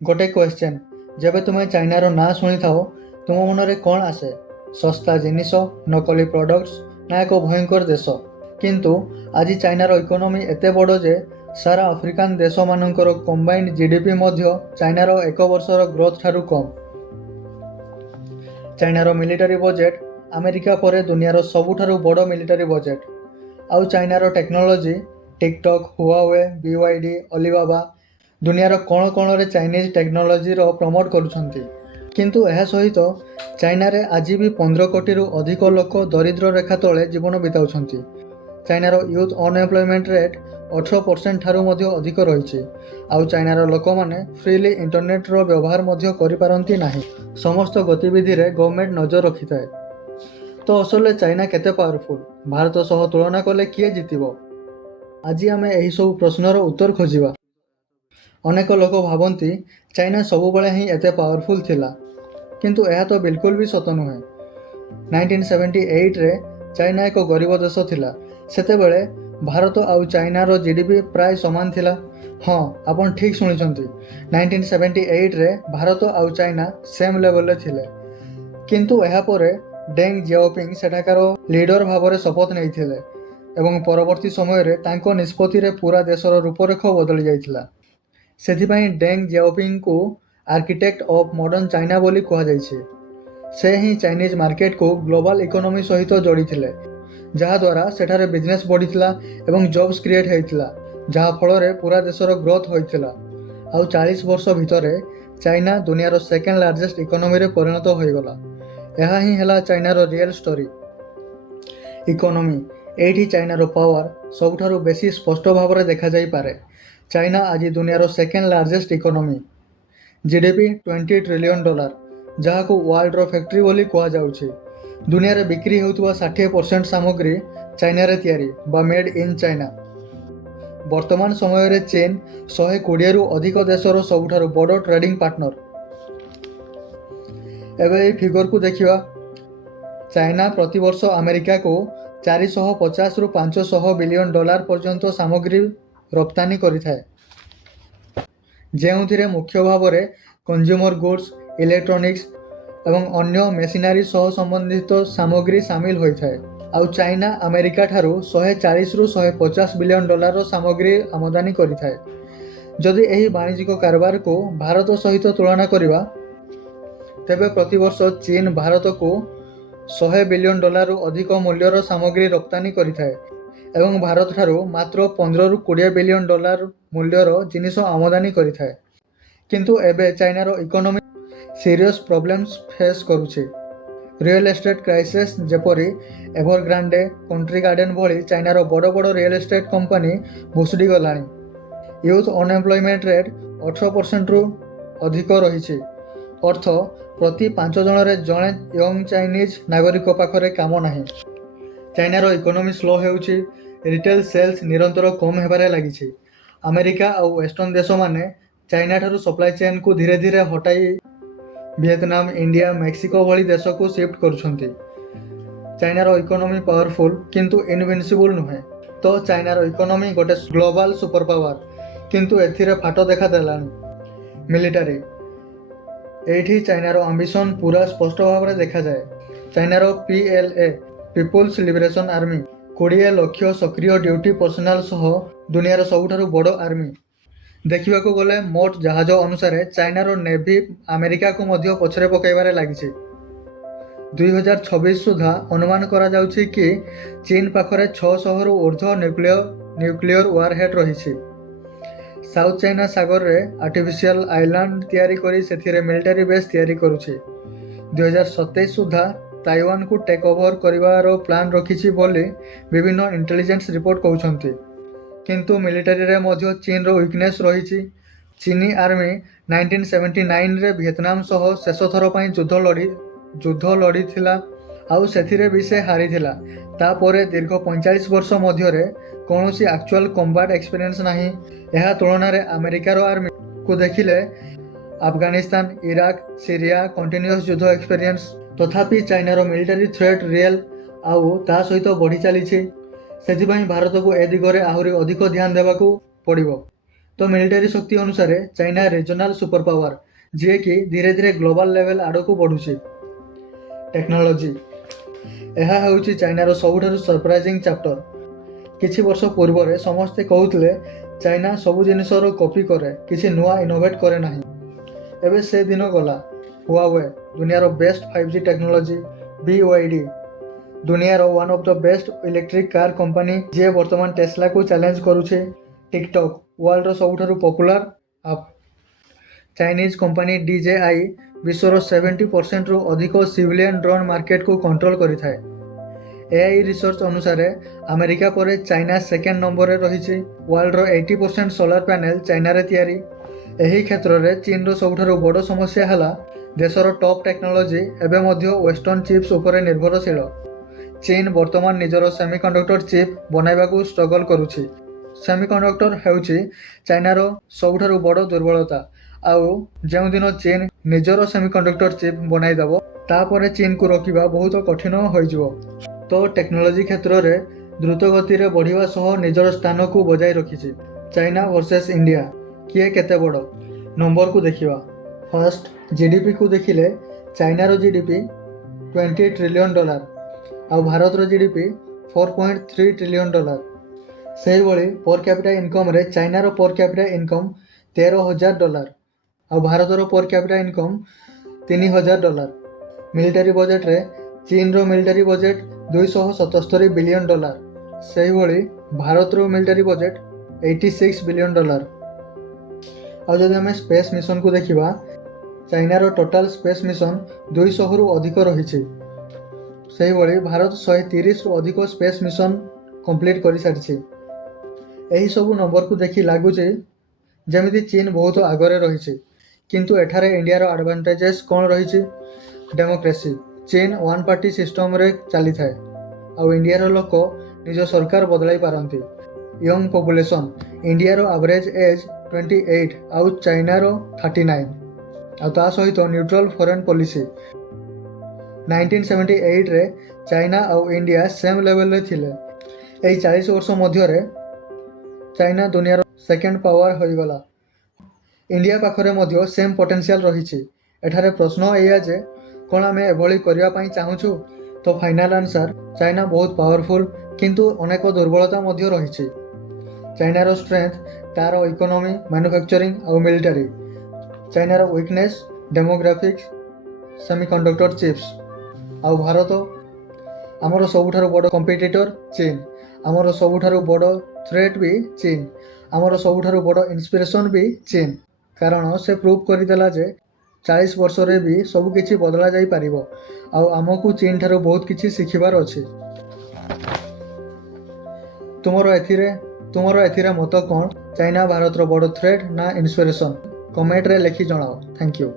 गोटे क्वेश्चन जब तुम्हें चाइनार ना शुणी था तुम मन कौन आसे सस्ता जिनिस नकली प्रोडक्ट्स ना एक भयंकर देश किंतु आज चाइनार इकोनॉमी एते बड़ जे सारा आफ्रिकान देश मानकर कंबाइंड जीडीपी मध्य चाइनार एक वर्षर ग्रोथ ठारू कम। चाइनार मिलिटारी बजेट अमेरिका पर दुनियार सबुठारू बड़ मिलिटारी बजेट। आउ चाइनार technology TikTok Huawei BYD Alibaba दुनियार कण कण चाइनीज टेक्नोलोजी प्रमोट करुछंती। किंतु यह सहित चाइना रे आज भी 15 कोटी रु अधिक लोक दरिद्र रेखा तले जीवन बिताउछंती। चाइनार यूथ अनएम्प्लॉयमेंट रेट 18% ठारू मध्य अधिक रही। आउ चाइनार लोक माने फ्रीली इंटरनेट रो व्यवहार मध्य करि पारंती नाही। समस्त गतिविधि रे गवर्नमेंट नजर रखी थाए। तो असल चाइना केते पावरफुल भारत सह तुलना कले किए जितिबो? आज आमे एही सब प्रश्नर उत्तर खोजिबा। अनेक लोक भावती चाइना सबु बेले ही एते पावरफुल थिला किंतु यह तो बिल्कुल भी सत नुहे। 1978 रे चाइना एक गरीब देश थिला। सेते बेले भारत आउ चाइनार जीडीपी प्राय समान थिला। हाँ आपन ठीक सुनिछंती 1978 रे भारत आउ चाइना सेम लेवल रे थिले। किंतु यह परे डेंग जियाओपिंग सेठाकार लीडर भाव शपथ नहीं थिले एवं परवर्ती समय रे तांको निष्पत्ति रे पूरा देशर रूपरेख बदली जाइथिला। सेथिपाई डेंग जियाओपिंग को आर्किटेक्ट ऑफ मॉडर्न चाइना बोली कहा जाइछे। से ही चाइनीज मार्केट को ग्लोबल इकोनॉमी सहित जोड़ी थिले जहा द्वारा सेठारे बिजनेस बढ़िथिला एवं जॉब्स क्रिएट होइथिला जहा फल रे पूरा देशर ग्रोथ होइथिला। आउ 40 वर्ष भितरे चाइना दुनियार सेकेंड लार्जेस्ट इकोनॉमी रे परिणत होइगला। यह ही हैला चाइनार रियल स्टोरी। इकोनॉमी एठी चाइनार पावर सबुठारु बेसी स्पष्ट भाव में देखा जाई पारे। चाइना आज दुनियार second largest economy. GDP $20 trillion जहाँ को वर्ल्ड रो फैक्ट्री बोली कहा जाउछि। दुनिया रे बिक्री होउतबा 60% सामग्री चाइना रे तैयारी बा मेड इन चाइना। वर्तमान समय रे चीन 120 रु अधिक देशर सबुठारु बड़ ट्रेडिंग पार्टनर। एबे ए फिगर को देखिबा चाइना प्रति वर्ष अमेरिका को 450 रु 500 बिलियन डॉलर पर्यंत सामग्री रप्तानी करिथाए जेउथिरे मुख्य भाव में कंज्यूमर गुड्स इलेक्ट्रॉनिक्स एवं अन्य मेसिनारी सह संबंधित सामग्री सामिल होइथाए। आउ चाइना अमेरिका ठारू 140 रु 150 बिलियन डॉलर सामग्री आमदानी करिथाए। जदि एही वाणिज्यिक कारोबार को भारत सहित तुलना करिबा तेबे प्रतिवर्ष चीन भारत को 100 बिलियन डॉलर अधिक मूल्यर सामग्री रप्तानी करिथाए एवं भारत ठारू मात्र 15 रु 20 बिलियन डॉलर मूल्यर जिनिस आमदानी करिथाए। किंतु एबे चाइनार इकोनॉमी सीरियस प्रॉब्लम्स फेस करुछे। रियल एस्टेट क्राइसिस जेपरी एवरग्रांडे कंट्री गार्डन भली चाइनार बड़ बड़ रियल एस्टेट कंपनी भुसुड़ी गलानी। यूथ अनएम्प्लॉयमेंट रेट 18% रु अधिक रही। अर्थ प्रति 5 जन रे जणे यंग चाइनीज नागरिक पाखरे काम नाही। चाइनार इकोनॉमी स्लो हेउछि। रिटेल सेल्स निरंतर कम हेबारे लागिछि। अमेरिका और वेस्टर्न देश माने चाइना ठारू सप्लाई चेन को धीरे धीरे हटाई वियतनाम इंडिया मेक्सिको भली देश को शिफ्ट करुछंती। चाइनार इकोनॉमी पावरफुल किंतु इनविंसिबल नुहे। तो चाइनार इकोनॉमी गोटे ग्लोबल सुपर पावर किंतु एथिरे फाटो देखा देलानी। मिलिटारी एठी चाइनार एम्बिशन पूरा स्पष्ट भाव में देखा जाए। चाइनार PLA People's Liberation Army 20 lakh सक्रिय ड्यूटी पर्सनाल सह दुनियार सबुठारु बड़ आर्मी। देखिबाकू गले मोट जहाज अनुसार चाइनार नेवी अमेरिका को मध्य पछरे पकाइबारे लागिछि। 2026 सुधा अनुमान करा जाउछि कि चीन पाखरे 600 रु ऊर्ध्व न्यूक्लियर वारहेड रहिछि। साउथ चाइना सागर रे आर्टिफिशियल आइलैंड तैयारी करी सेथिरे मिलिटारी बेस तैयारी करुछि। 2027 सुधा ताइवान को टेक ओवर करिवार प्लान रखिछि बोली विभिन्न इंटेलिजेंस रिपोर्ट कहउछंती। किंतु मिलिटारी रे मध्य चीन रो वीकनेस रही। चीनी आर्मी 1979 रे वियतनाम सह शेष थर पई युद्ध लड़ी थिला आउ सेथिरे भी से हारी थिला। तापरे दीर्घ 45 वर्ष मध्य रे कोनोसी एक्चुअल कॉम्बैट एक्सपीरियंस नाही। एहा तुलना रे अमेरिका रो आर्मी को देखिले अफगानिस्तान इराक सीरिया कंटिन्यूअस युद्ध एक्सपीरियंस। तथापि चाइनार मिलिटारी थ्रेट रियल आउ ता सहित बढ़ी चली। से भारत को ए दिगरे आहरी अधिक ध्यान देवाकू पड़िबो। तो मिलिटारी शक्ति अनुसार चाइना रिजनल सुपर पावर जी कि धीरे धीरे ग्लोबल लेवल आड़ को बढ़ुଛି। टेक्नोलोजी ଏହା ହେଉଛି ଚାଇନାର ସବୁଠାରୁ ସରପ୍ରାଇଜିଂ ଚାପ୍ଟର। କିଛି ବର୍ଷ ପୂର୍ବରେ ସମସ୍ତେ କହୁଥିଲେ ଚାଇନା ସବୁ ଜିନିଷର କପି କରେ, କିଛି ନୂଆ ଇନୋଭେଟ୍ କରେ ନାହିଁ। ଏବେ ସେ ଦିନ ଗଲା। ହୁଆୱେ ଦୁନିଆର ବେଷ୍ଟ 5G ଟେକ୍ନୋଲୋଜି, BYD ଦୁନିଆର one of the best electric car company ଯିଏ ବର୍ତ୍ତମାନ ଟେସ୍ଲାକୁ ଚ୍ୟାଲେଞ୍ଜ କରୁଛି। ଟିକଟକ୍ ୱାର୍ଲଡର ସବୁଠାରୁ popular app. Chinese company DJI विश्वर 70% अधिक सिविलियन ड्रोन मार्केट को कंट्रोल करिଥାଏ। AI रिसर्च अनुसार अमेरिका पर चाइना सेकेंड नंबर रे रही। वर्ल्डर 80% सोलार पैनल चाइना रे तैयारी। एही क्षेत्र में चीन रो सबुठारु बड़ समस्या है देशर टॉप टेक्नोलोजी एवं वेस्टर्न चिप्स उपर निर्भरशील। चीन वर्तमान निजर सेमीकंडक्टर चिप बनैबा को स्ट्रगल करुछि। सेमीकंडक्टर हेउछि चाइनार सबुठारु बड़ दुर्बलता। आउ जो दिन चीन निजर सेमीकंडक्टर चिप बनईदेव तापर चीन को रोकवा बहुत कठिन हो। तो टेक्नोलोजी क्षेत्र में द्रुत गति में बढ़िया सह निजर स्थान को बजाय रखी। चाइना वर्सेस इंडिया किए केते बड़ नंबर को देखिवा। फर्स्ट जीडीपी को देखिले चाइनार जीडीपी $20 ट्रिलियन आ भारतर जीडीपी $4.3 ट्रिलियन। से भली पर कैपिटा इनकम रे चाइनार पर कैपिटा इनकम $13,000 आ भारतर per capita income $3,000। Military budget रे चीन रो मिलिटारी बजेट $277 बिलियन। से भली भारत रो मिलिटारी बजेट $86 बिलियन। आ जदि आम स्पेस मिशन को देखिबा चाइनार टोटाल स्पेस मिशन 200 रु अधिक रही। से भली भारत 130 रु अधिक स्पेस मिशन कंप्लीट कर सारी। यही सबू नंबर को देखि लगुचे जमी चीन बहुत आगरे रही। किंतु एठारे इंडियार एडवांटेजेस कौन रही? डेमोक्रेसी चीन वन पार्टी सिस्टम रे चली थाए। आउ इंडियार लोक निज सरकार बदलाई पारती। यंग पॉपुलेशन इंडियार एवरेज एज 28 आउ चाइनार 39। आ सहित न्यूट्रल फॉरेन पॉलिसी 1978 रे चाइना आउ इंडिया सेम लेवल रे थिले। एई 40 वर्ष मध्य चाइना दुनियार सेकेंड पावर हो गला। इंडिया पाखरे मध्य सेम पोटेंशियल रही। एठारे प्रश्न एया जे कौन आम एभली करने चाहूँ? तो फाइनाल आंसर चाइना बहुत पावरफुल किंतु अनेक दुर्बलता मध्य रही। चाइनार स्ट्रेंथ तार इकोनॉमी, मैन्युफैक्चरिंग और मिलिटारी। चाइनार वीकनेस डेमोग्राफिक्स, सेमीकंडक्टर चिप्स। आउ भारत आमर सबुठारु बड़ कॉम्पिटिटर चीन। आमर सबुठारु बड़ थ्रेट भी चीन। आमर सबुठारु बड़ इंस्पिरेशन भी चीन। कारण से प्रूव करदेला जे 40 वर्ष रे भी सबकिछि बदला जाई पारिबो। आउ आमको चीन ठारो बहुत किछि शिखिबार अछि। तुमर एथिरे मत कौन? चाइना भारतर बड़ थ्रेट ना इंस्पिरेशन? कमेंट रे लिखि जणाओ। Thank you.